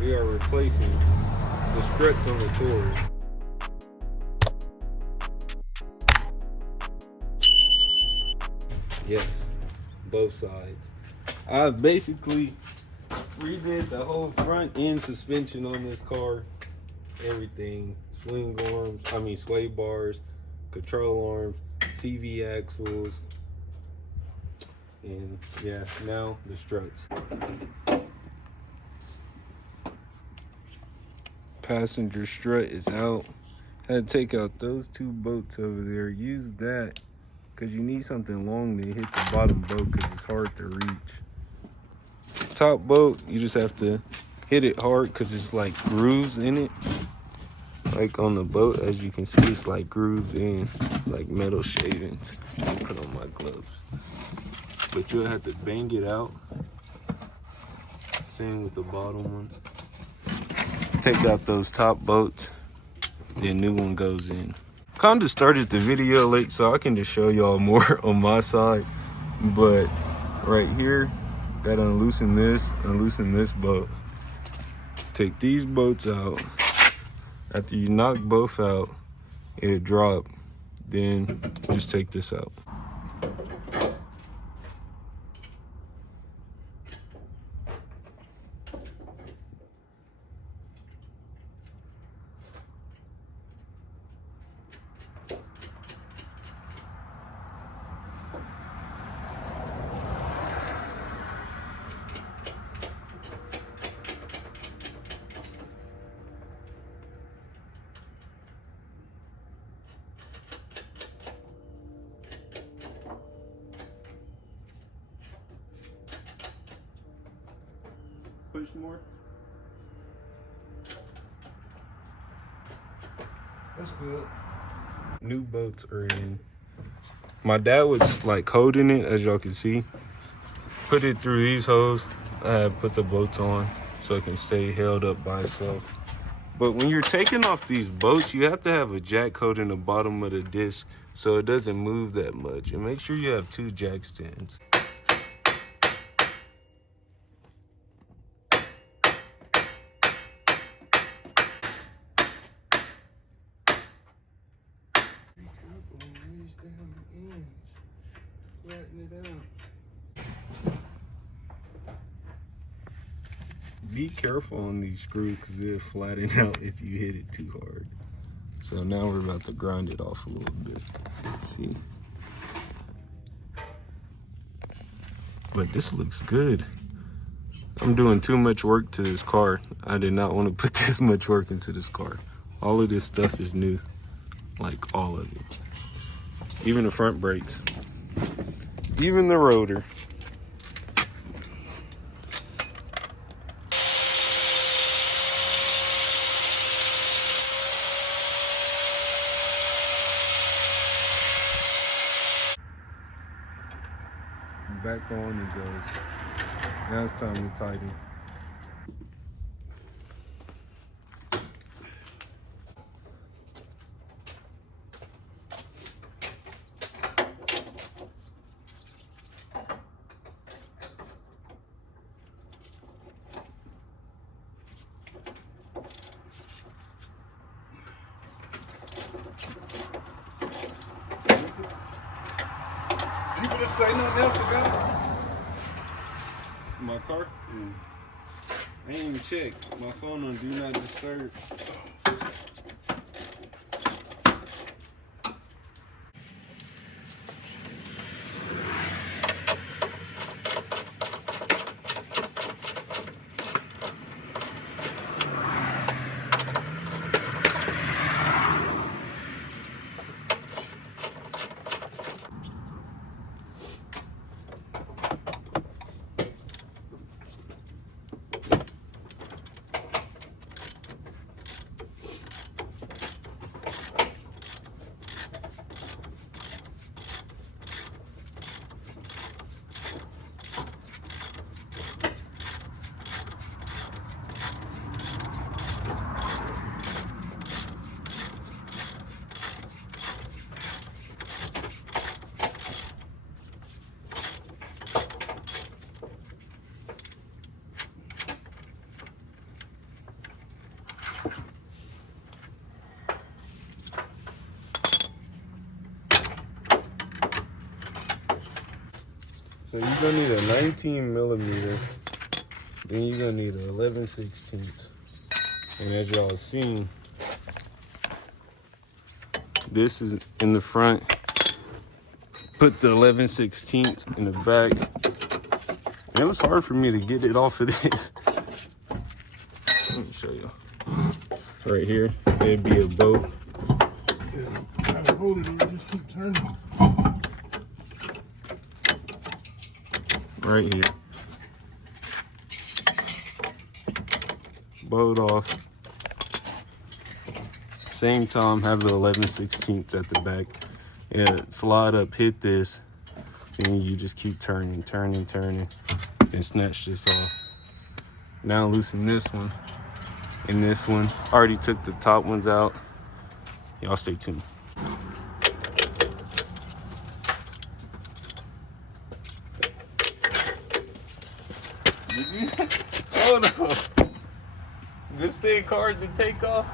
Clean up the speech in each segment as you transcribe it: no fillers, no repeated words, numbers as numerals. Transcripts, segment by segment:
we are replacing the struts on the Taurus. Yes, both sides. I've basically redid the whole front end suspension on this car. Everything. Sway bars, control arms, CV axles, and yeah, now the struts. Passenger strut is out. Had to take out those two bolts over there. Use that because you need something long to hit the bottom bolt because it's hard to reach. Top bolt, you just have to hit it hard because it's like grooves in it. Like on the boat, as you can see, it's like grooved in, like metal shavings. I'll put on my gloves. But you'll have to bang it out. Same with the bottom one. Take out those top bolts, the new one goes in. Kinda started the video late, so I can just show y'all more on my side. But right here, gotta unloosen this bolt. Take these bolts out. After you knock both out, it'll drop. Then just take this out. Push more. That's good. New bolts are in. My dad was like holding it, as y'all can see. Put it through these holes. I have put the bolts on so it can stay held up by itself. But when you're taking off these bolts, you have to have a jack holding the bottom of the disc so it doesn't move that much. And make sure you have 2 jack stands. Be careful on these screws because they'll flatten out if you hit it too hard. So now we're about to grind it off a little bit. See? But this looks good. I'm doing too much work to this car. I did not want to put this much work into this car. All of this stuff is new. Like all of it. Even the front brakes. Even the rotor. Back on it goes. Now it's time to tighten. People just say nothing else about my car? I ain't even checked. My phone on Do Not Disturb. So you're gonna need a 19 millimeter. Then you're gonna need an 11/16. And as y'all seen, this is in the front. Put the 11/16 in the back. And it was hard for me to get it off of this. Let me show you. Right here, it'd be a bolt. Gotta hold it or just keep turning. Right here. Bolt off. Same time, have the 11/16 at the back. Yeah, slide up, hit this, and you just keep turning, and snatch this off. Now loosen this one and this one. Already took the top ones out. Y'all stay tuned. Hold on. This thing hard to take off?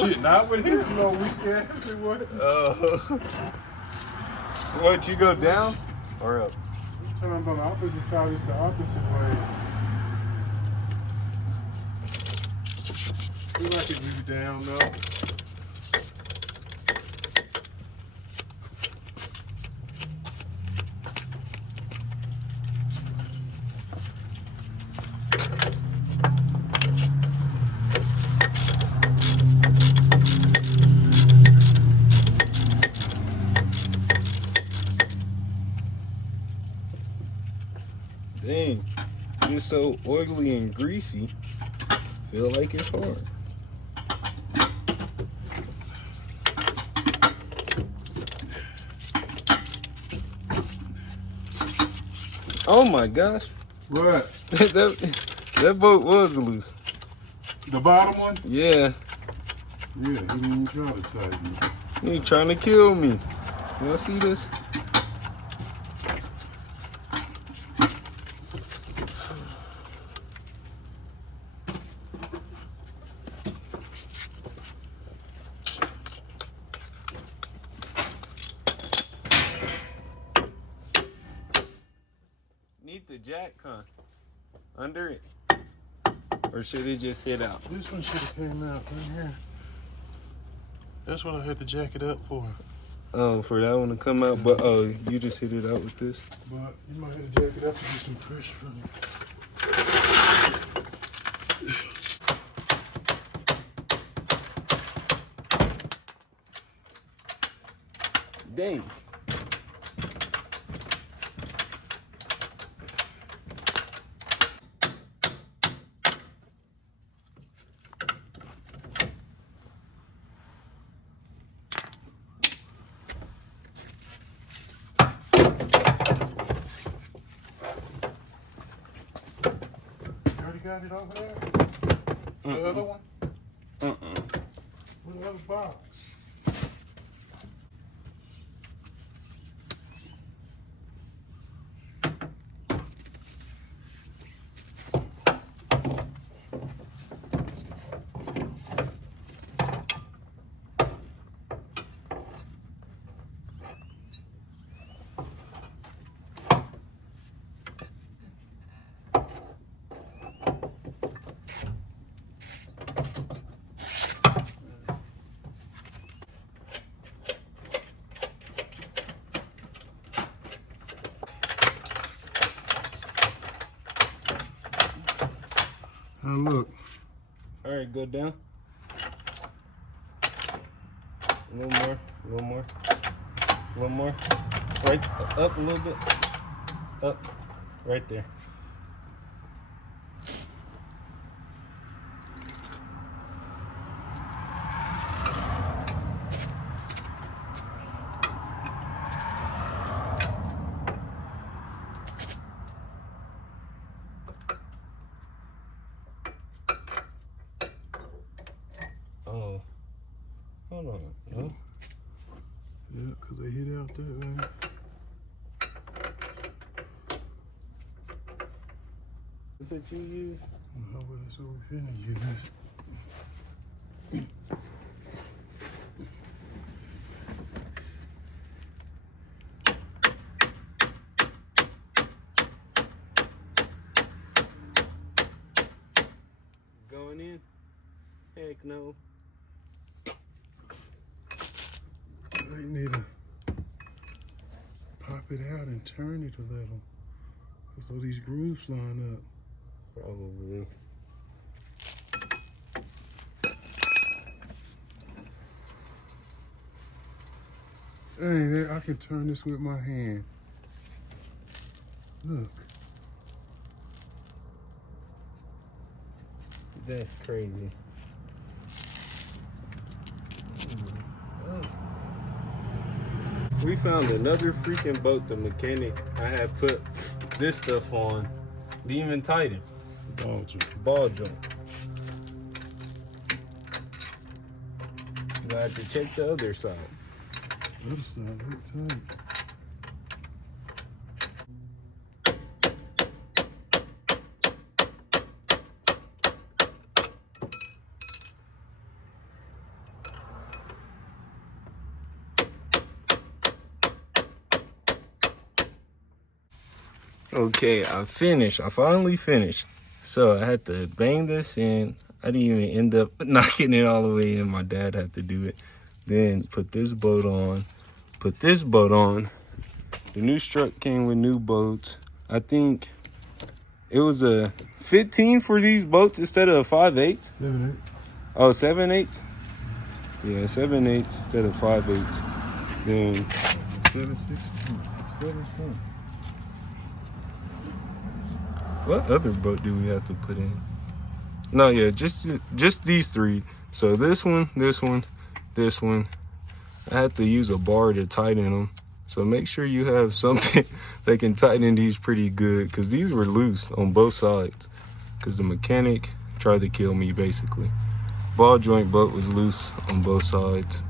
Shit, not with his, you know, weak ass and what? What, you go down or up? Turn on the opposite side, it's the opposite way. Feel like it was down though. Dang, it's so oily and greasy. Feel like it's hard. Oh my gosh. What? that boat was loose. The bottom one? Yeah. Yeah, he didn't even try to tighten it. He trying to kill me. Y'all see this? Need the jack, huh? Under it? Or should it just hit out? This one should have came out right here. That's what I had to jack it up for. Oh, for that one to come out, but oh, you just hit it out with this? But you might have to jack it up to get some pressure from it. Dang. Got it over there? The other one? What the other box? Now look. All right, go down. A little more, a little more, a little more. Right, up a little bit. Up, right there. Oh, hold on, no? Yeah, because they hit out that way. That's what you use? No, but that's what we're finna use. Heck no. I need to pop it out and turn it a little. So these grooves line up. Probably. Dang, I can turn this with my hand. Look. That's crazy. We found another freaking boat the mechanic I had put this stuff on. Didn't even tighten. Ball joint. I have to check the other side. Other side, look tight. Okay, I finally finished. So I had to bang this in. I didn't even end up knocking it all the way in. My dad had to do it. Then put this boat on. Put this boat on. The new Strut came with new boats. I think it was a 15 for these boats instead of a 5/8. 7/8. Oh, 7/8? Yeah, 7/8 instead of 5/8. Then 7/16. 7/10. what other boat do we have to put in? No, yeah, just these three. So this one, this one, this one. I had to use a bar to tighten them. So make sure you have something that can tighten these pretty good, because these were loose on both sides. Because the mechanic tried to kill me, basically. Ball joint boat was loose on both sides.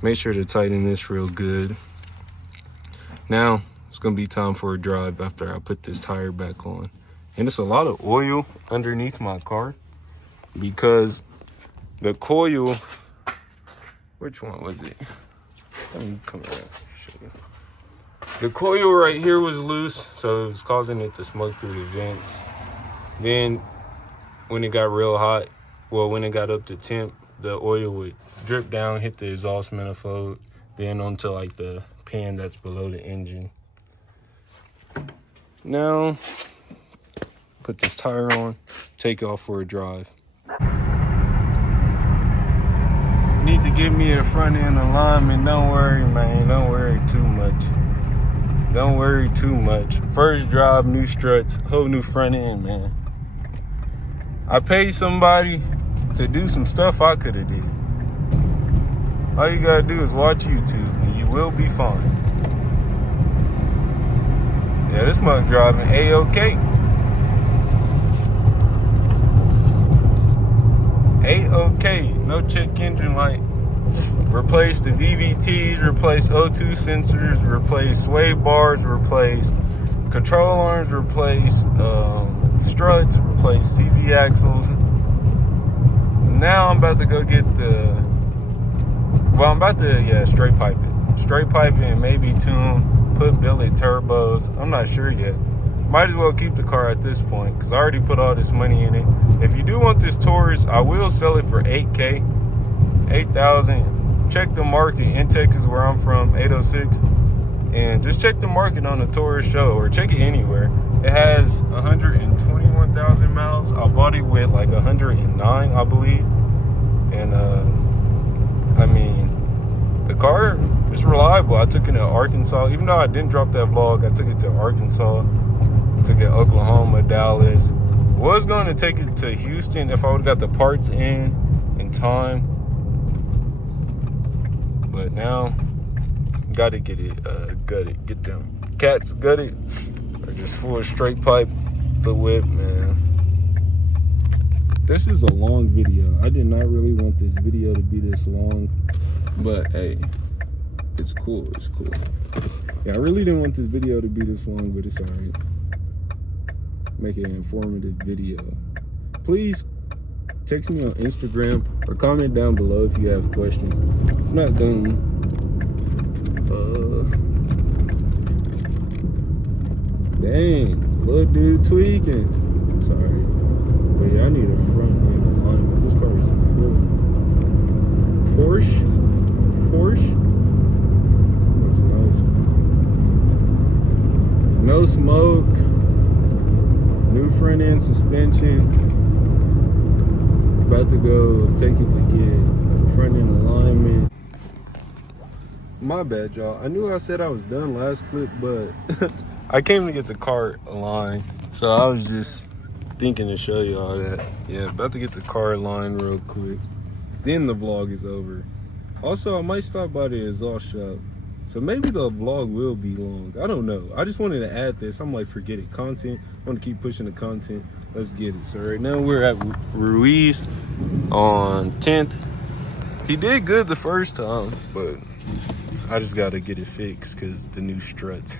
Make sure to tighten this real good. Now, it's going to be time for a drive after I put this tire back on. And it's a lot of oil underneath my car, because the coil, which one was it? Let me come around and show you. The coil right here was loose, so it was causing it to smoke through the vents. Then when it got real hot, well, when it got up to temp, the oil would drip down, hit the exhaust manifold, then onto like the pan that's below the engine. Now, put this tire on, take off for a drive. Need to give me a front end alignment. Don't worry, man. Don't worry too much. Don't worry too much. First drive, new struts, whole new front end, man. I paid somebody to do some stuff I could have did. All you gotta do is watch YouTube and you will be fine. Yeah, this mug driving A-OK. A-OK, no check engine light. Replace the VVTs, replace O2 sensors, replace sway bars, replace control arms, replace struts, replace CV axles. Now I'm about to go get straight pipe it. Straight pipe it and maybe tune, put billet turbos. I'm not sure yet. Might as well keep the car at this point, because I already put all this money in it. If you do want this Taurus, I will sell it for $8K, $8,000. Check the market in Texas, where I'm from, 806. And just check the market on the Taurus show, or check it anywhere. It has 121,000 miles. I bought it with like 109, I believe. And I mean, the car is reliable. I took it to Arkansas. Even though I didn't drop that vlog, I took it to Arkansas. Took it to Oklahoma, Dallas. Was going to take it to Houston if I would have got the parts in time. But now, got to get it gutted. Get them cats gutted. Or just full straight pipe the whip, man. This is a long video. I did not really want this video to be this long. But, hey, it's cool. It's cool. Yeah, I really didn't want this video to be this long, but it's all right. Make an informative video. Please text me on Instagram or comment down below if you have questions. I'm not done. Dang, little dude tweaking. Sorry. But yeah, I need a front end alignment. This car is front end suspension. About to go take it to get front end alignment. My bad, y'all. I knew I said I was done last clip, but I came to get the car aligned. So I was just thinking to show y'all that. Yeah, about to get the car aligned real quick. Then the vlog is over. Also, I might stop by the exhaust shop. So maybe the vlog will be long. I don't know. I just wanted to add this. I'm like, forget it. Content. I want to keep pushing the content. Let's get it. So right now we're at Ruiz on 10th. He did good the first time, but I just got to get it fixed because the new struts.